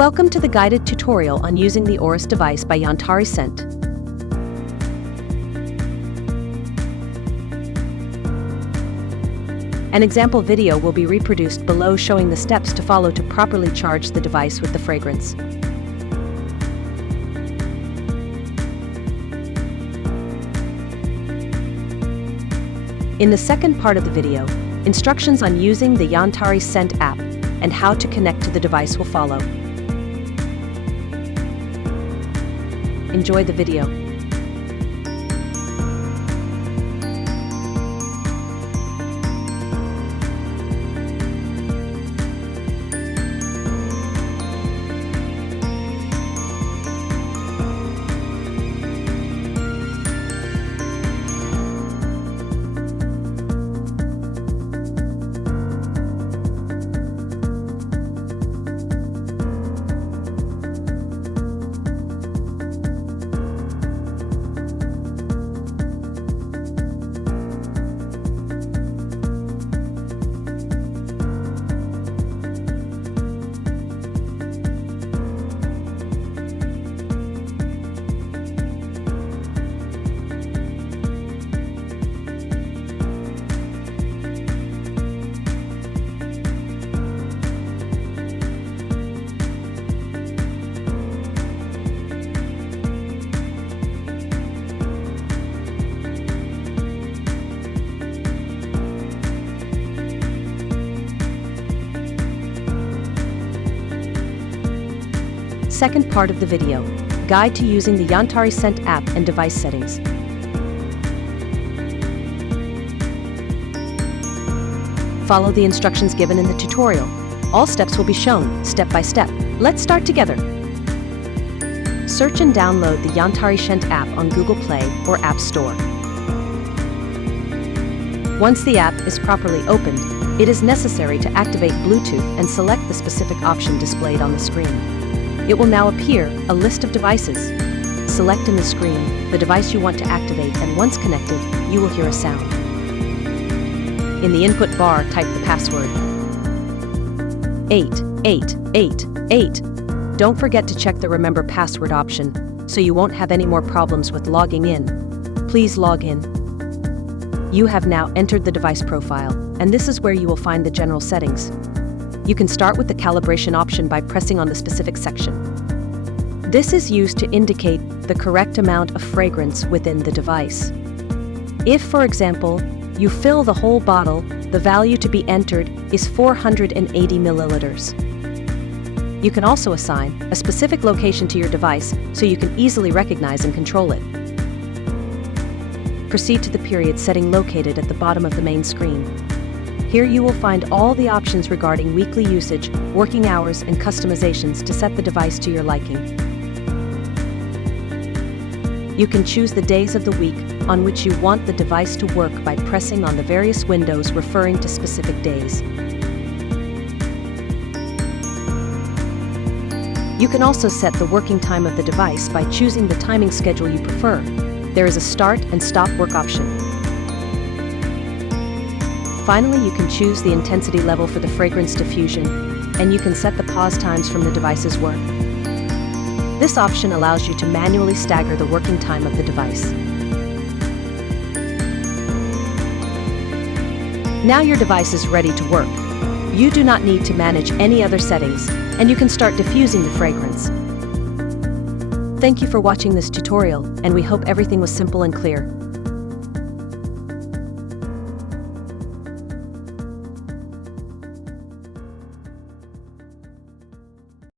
Welcome to the guided tutorial on using the ORUS device by Yantari Scent. An example video will be reproduced below showing the steps to follow to properly charge the device with the fragrance. In the second part of the video, instructions on using the Yantari Scent app and how to connect to the device will follow. Enjoy the video. Second part of the video, guide to using the Yantari Scent app and device settings. Follow the instructions given in the tutorial. All steps will be shown, step by step. Let's start together. Search and download the Yantari Scent app on Google Play or App Store. Once the app is properly opened, it is necessary to activate Bluetooth and select the specific option displayed on the screen. It will now appear a list of devices. Select in the screen the device you want to activate, and once connected, you will hear a sound. In the input bar, type the password 8888. Don't forget to check the Remember Password option, so you won't have any more problems with logging in. Please log in. You have now entered the device profile, and this is where you will find the general settings. You can start with the calibration option by pressing on the specific section. This is used to indicate the correct amount of fragrance within the device. If, for example, you fill the whole bottle, the value to be entered is 480 milliliters. You can also assign a specific location to your device so you can easily recognize and control it. Proceed to the period setting located at the bottom of the main screen. Here you will find all the options regarding weekly usage, working hours, and customizations to set the device to your liking. You can choose the days of the week on which you want the device to work by pressing on the various windows referring to specific days. You can also set the working time of the device by choosing the timing schedule you prefer. There is a start and stop work option. Finally, you can choose the intensity level for the fragrance diffusion, and you can set the pause times from the device's work. This option allows you to manually stagger the working time of the device. Now your device is ready to work. You do not need to manage any other settings, and you can start diffusing the fragrance. Thank you for watching this tutorial, and we hope everything was simple and clear.